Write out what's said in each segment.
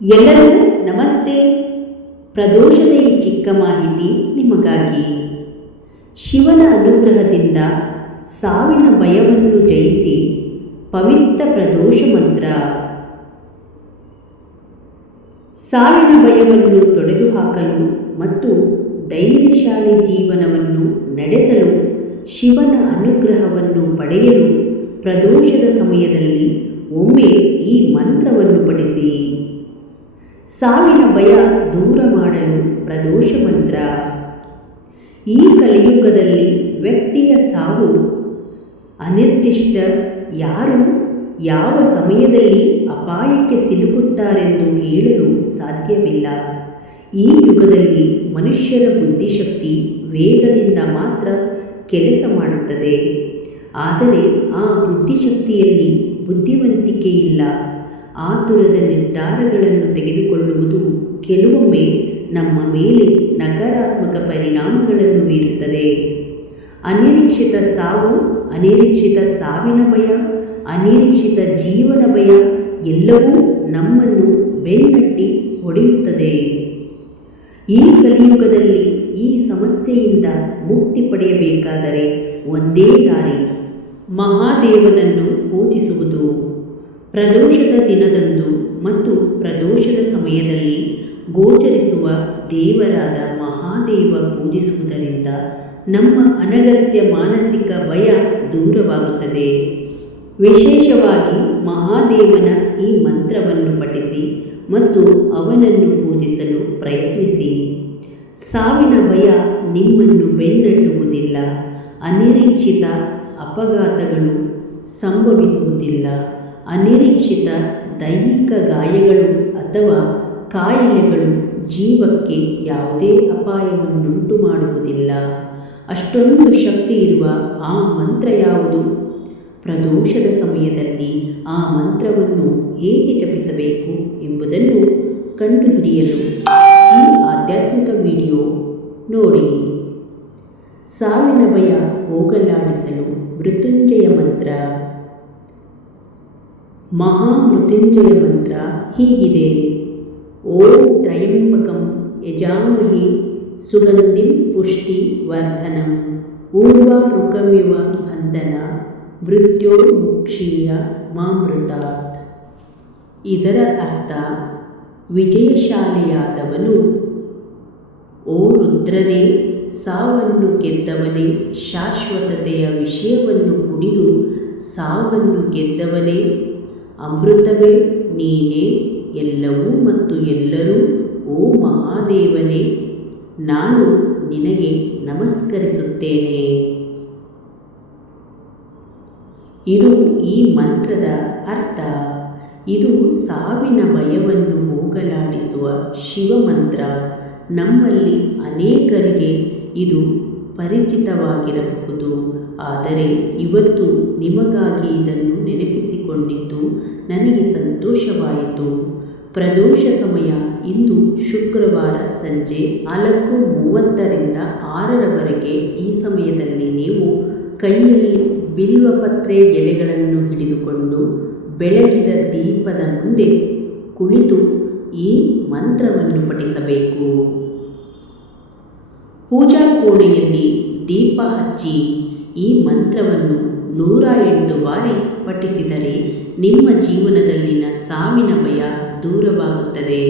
ಎಲ್ಲರಿಗೂ ನಮಸ್ತೆ. ಪ್ರದೋಷದ ಈ ಚಿಕ್ಕ ಮಾಹಿತಿ ನಿಮಗಾಗಿ. ಶಿವನ ಅನುಗ್ರಹದಿಂದ ಸಾವಿನ ಭಯವನ್ನು ಜಯಿಸಿ ಪವಿತ್ರ ಪ್ರದೋಷ ಮಂತ್ರ. ಸಾವಿನ ಭಯವನ್ನು ತೊಡೆದುಹಾಕಲು ಮತ್ತು ಧೈರ್ಯಶಾಲಿ ಜೀವನವನ್ನು ನಡೆಸಲು ಶಿವನ ಅನುಗ್ರಹವನ್ನು ಪಡೆಯಲು ಪ್ರದೋಷದ ಸಮಯದಲ್ಲಿ ಒಮ್ಮೆ ಈ ಮಂತ್ರವನ್ನು ಪಠಿಸಿ. ಸಾವಿನ ಭಯ ದೂರ ಮಾಡಲು ಪ್ರದೋಷ ಮಂತ್ರ. ಈ ಕಲಿಯುಗದಲ್ಲಿ ವ್ಯಕ್ತಿಯ ಸಾವು ಅನಿರ್ದಿಷ್ಟ. ಯಾರು ಯಾವ ಸಮಯದಲ್ಲಿ ಅಪಾಯಕ್ಕೆ ಸಿಲುಕುತ್ತಾರೆಂದು ಹೇಳಲು ಸಾಧ್ಯವಿಲ್ಲ. ಈ ಯುಗದಲ್ಲಿ ಮನುಷ್ಯರ ಬುದ್ಧಿಶಕ್ತಿ ವೇಗದಿಂದ ಮಾತ್ರ ಕೆಲಸ ಮಾಡುತ್ತದೆ. ಆದರೆ ಆ ಬುದ್ಧಿಶಕ್ತಿಯಲ್ಲಿ ಬುದ್ಧಿವಂತಿಕೆ ಇಲ್ಲ. ಆತುರದ ನಿರ್ಧಾರಗಳನ್ನು ತೆಗೆದುಕೊಳ್ಳುವುದು ಕೆಲವೊಮ್ಮೆ ನಮ್ಮ ಮೇಲೆ ನಕಾರಾತ್ಮಕ ಪರಿಣಾಮಗಳನ್ನು ಬೀರುತ್ತದೆ. ಅನಿರೀಕ್ಷಿತ ಸಾವು, ಅನಿರೀಕ್ಷಿತ ಸಾವಿನ ಭಯ, ಅನಿರೀಕ್ಷಿತ ಜೀವನ ಭಯ ಎಲ್ಲವೂ ನಮ್ಮನ್ನು ಬೆನ್ನಟ್ಟಿ ಹೊಡೆಯುತ್ತದೆ. ಈ ಕಲಿಯುಗದಲ್ಲಿ ಈ ಸಮಸ್ಯೆಯಿಂದ ಮುಕ್ತಿ ಪಡೆಯಬೇಕಾದರೆ ಒಂದೇ ದಾರಿ, ಮಹಾದೇವನನ್ನು ಪೂಜಿಸುವುದು. ಪ್ರದೋಷದ ದಿನದಂದು ಮತ್ತು ಪ್ರದೋಷದ ಸಮಯದಲ್ಲಿ ಗೋಚರಿಸುವ ದೇವರಾದ ಮಹಾದೇವ ಪೂಜಿಸುವುದರಿಂದ ನಮ್ಮ ಅನಗತ್ಯ ಮಾನಸಿಕ ಭಯ ದೂರವಾಗುತ್ತದೆ. ವಿಶೇಷವಾಗಿ ಮಹಾದೇವನ ಈ ಮಂತ್ರವನ್ನು ಪಠಿಸಿ ಮತ್ತು ಅವನನ್ನು ಪೂಜಿಸಲು ಪ್ರಯತ್ನಿಸಿ. ಸಾವಿನ ಭಯ ನಿಮ್ಮನ್ನು ಬೆನ್ನಟ್ಟುವುದಿಲ್ಲ, ಅನಿರೀಕ್ಷಿತ ಅಪಘಾತಗಳು ಸಂಭವಿಸುವುದಿಲ್ಲ. ಅನಿರೀಕ್ಷಿತ ದೈಹಿಕ ಗಾಯಗಳು ಅಥವಾ ಕಾಯಿಲೆಗಳು ಜೀವಕ್ಕೆ ಯಾವುದೇ ಅಪಾಯವನ್ನುಂಟು ಮಾಡುವುದಿಲ್ಲ. ಅಷ್ಟೊಂದು ಶಕ್ತಿ ಇರುವ ಆ ಮಂತ್ರ ಯಾವುದು? ಪ್ರದೋಷದ ಸಮಯದಲ್ಲಿ ಆ ಮಂತ್ರವನ್ನು ಹೇಗೆ ಜಪಿಸಬೇಕು ಎಂಬುದನ್ನು ಕಂಡುಹಿಡಿಯಲು ಈ ಆಧ್ಯಾತ್ಮಿಕ ವಿಡಿಯೋ ನೋಡಿ. ಸಾವಿನ ಭಯ ಹೋಗಲಾಡಿಸಲು ಮೃತ್ಯುಂಜಯ ಮಂತ್ರ. ಮಹಾಮೃತ್ಯುಂಜಯ ಮಂತ್ರ ಹೀಗಿದೆ. ಓಂ ತ್ರಯಂಬಕಂ ಯಜಾಮಹಿ ಸುಗಂಧಿಂ ಪುಷ್ಟಿ ವರ್ಧನಂ. ಊರ್ವಾರುಕಮಿವ ಬಂಧನ ಮೃತ್ಯೋರ್ಮುಕ್ಷೀಯ ಮಾಮೃತಾತ್. ಇದರ ಅರ್ಥ, ವಿಜಯಶಾಲಿಯಾದವನು ಓ ರುದ್ರನೇ, ಸಾವನ್ನು ಗೆದ್ದವನೇ, ಶಾಶ್ವತತೆಯ ವಿಷಯವನ್ನು ಕುಡಿದು ಸಾವನ್ನು ಗೆದ್ದವನೇ ಅಮೃತವೇ, ನೀನೇ ಎಲ್ಲವೂ ಮತ್ತು ಎಲ್ಲರೂ, ಓ ಮಹಾದೇವನೇ, ನಾನು ನಿನಗೆ ನಮಸ್ಕರಿಸುತ್ತೇನೆ. ಇದು ಈ ಮಂತ್ರದ ಅರ್ಥ. ಇದು ಸಾವಿನ ಭಯವನ್ನು ಹೋಗಲಾಡಿಸುವ ಶಿವಮಂತ್ರ. ನಮ್ಮಲ್ಲಿ ಅನೇಕರಿಗೆ ಇದು ಪರಿಚಿತವಾಗಿರಬಹುದು. ಆದರೆ ಇವತ್ತು ನಿಮಗಾಗಿ ಇದನ್ನು ನೆನಪಿಸಿಕೊಂಡಿದ್ದು ನನಗೆ ಸಂತೋಷವಾಯಿತು. ಪ್ರದೋಷ ಸಮಯ ಇಂದು ಶುಕ್ರವಾರ ಸಂಜೆ ನಾಲ್ಕು ಮೂವತ್ತರಿಂದ ಆರರವರೆಗೆ ಈ ಸಮಯದಲ್ಲಿ ನೀವು ಕೈಯಲ್ಲಿ ಬಿಲ್ವಪತ್ರೆ ಎಲೆಗಳನ್ನು ಹಿಡಿದುಕೊಂಡು ಬೆಳಗಿದ ದೀಪದ ಮುಂದೆ ಕುಳಿತು ಈ ಮಂತ್ರವನ್ನು ಪಠಿಸಬೇಕು. ಪೂಜಾ ಕೋಣೆಯಲ್ಲಿ ದೀಪ ಹಚ್ಚಿ ಈ ಮಂತ್ರವನ್ನು ನೂರ ಎಂಟು ಬಾರಿ ಪಠಿಸಿದರೆ ನಿಮ್ಮ ಜೀವನದಲ್ಲಿನ ಸಾವಿನ ಭಯ ದೂರವಾಗುತ್ತದೆ.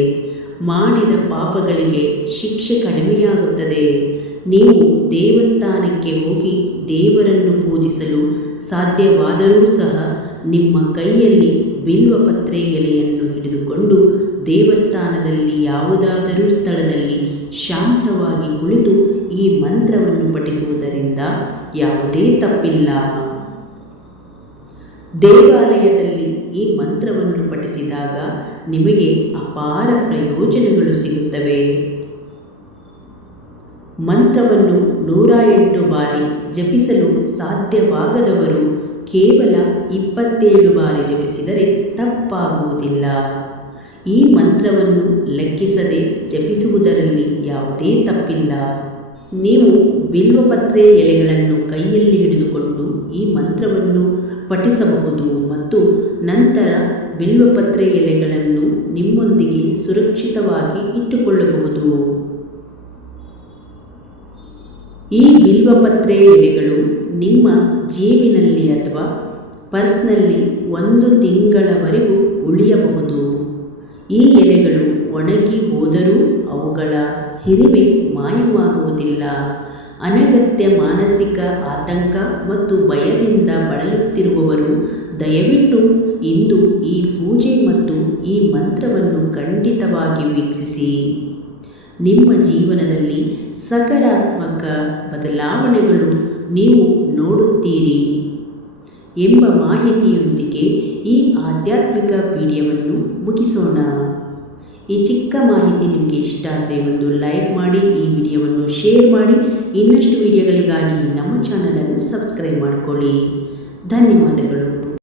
ಮಾಡಿದ ಪಾಪಗಳಿಗೆ ಶಿಕ್ಷೆ ಕಡಿಮೆಯಾಗುತ್ತದೆ. ನೀವು ದೇವಸ್ಥಾನಕ್ಕೆ ಹೋಗಿ ದೇವರನ್ನು ಪೂಜಿಸಲು ಸಾಧ್ಯವಾದರೂ ಸಹ ನಿಮ್ಮ ಕೈಯಲ್ಲಿ ಬಿಲ್ವಪತ್ರೆ ಎಲೆಯನ್ನು ಹಿಡಿದುಕೊಂಡು ದೇವಸ್ಥಾನದಲ್ಲಿ, ಯಾವುದಾದರೂ ಸ್ಥಳದಲ್ಲಿ ಶಾಂತವಾಗಿ ಕುಳಿತು ಈ ಮಂತ್ರವನ್ನು ಪಠಿಸುವುದರಿಂದ ಯಾವುದೇ ತಪ್ಪಿಲ್ಲ. ದೇವಾಲಯದಲ್ಲಿ ಈ ಮಂತ್ರವನ್ನು ಪಠಿಸಿದಾಗ ನಿಮಗೆ ಅಪಾರ ಪ್ರಯೋಜನಗಳು ಸಿಗುತ್ತವೆ. ಮಂತ್ರವನ್ನು ನೂರ ಎಂಟು ಬಾರಿ ಜಪಿಸಲು ಸಾಧ್ಯವಾಗದವರು ಕೇವಲ ಇಪ್ಪತ್ತೇಳು ಬಾರಿ ಜಪಿಸಿದರೆ ತಪ್ಪಾಗುವುದಿಲ್ಲ. ಈ ಮಂತ್ರವನ್ನು ಲೆಕ್ಕಿಸದೆ ಜಪಿಸುವುದರಲ್ಲಿ ಯಾವುದೇ ತಪ್ಪಿಲ್ಲ. ನೀವು ಬಿಲ್ವಪತ್ರೆ ಎಲೆಗಳನ್ನು ಕೈಯಲ್ಲಿ ಹಿಡಿದುಕೊಂಡು ಈ ಮಂತ್ರವನ್ನು ಪಠಿಸಬಹುದು ಮತ್ತು ನಂತರ ಬಿಲ್ವಪತ್ರೆ ಎಲೆಗಳನ್ನು ನಿಮ್ಮೊಂದಿಗೆ ಸುರಕ್ಷಿತವಾಗಿ ಇಟ್ಟುಕೊಳ್ಳಬಹುದು. ಈ ಬಿಲ್ವಪತ್ರೆ ಎಲೆಗಳು ನಿಮ್ಮ ಜೇಬಿನಲ್ಲಿ ಅಥವಾ ಪರ್ಸ್ನಲ್ಲಿ ಒಂದು ತಿಂಗಳವರೆಗೂ ಉಳಿಯಬಹುದು. ಈ ಎಲೆಗಳು ಒಣಗಿ ಹೋದರೂ ಅವುಗಳ ಹಿರಿಮೆ ಮಾಯವಾಗುವುದಿಲ್ಲ. ಅನಗತ್ಯ ಮಾನಸಿಕ ಆತಂಕ ಮತ್ತು ಭಯದಿಂದ ಬಳಲುತ್ತಿರುವವರು ದಯವಿಟ್ಟು ಇಂದು ಈ ಪೂಜೆ ಮತ್ತು ಈ ಮಂತ್ರವನ್ನು ಖಂಡಿತವಾಗಿ ವೀಕ್ಷಿಸಿ. ನಿಮ್ಮ ಜೀವನದಲ್ಲಿ ಸಕಾರಾತ್ಮಕ ಬದಲಾವಣೆಗಳು ನೀವು ನೋಡುತ್ತೀರಿ. ಎಂಬ ಮಾಹಿತಿಯೊಂದಿಗೆ ಈ ಆಧ್ಯಾತ್ಮಿಕ ವಿಡಿಯೋವನ್ನು ಮುಗಿಸೋಣ. ಈ ಚಿಕ್ಕ ಮಾಹಿತಿ ನಿಮಗೆ ಇಷ್ಟ ಆದರೆ ಒಂದು ಲೈಕ್ ಮಾಡಿ, ಈ ವಿಡಿಯೋವನ್ನು ಶೇರ್ ಮಾಡಿ, ಇನ್ನಷ್ಟು ವಿಡಿಯೋಗಳಿಗಾಗಿ ನಮ್ಮ ಚಾನಲನ್ನು ಸಬ್ಸ್ಕ್ರೈಬ್ ಮಾಡಿಕೊಳ್ಳಿ. ಧನ್ಯವಾದಗಳು.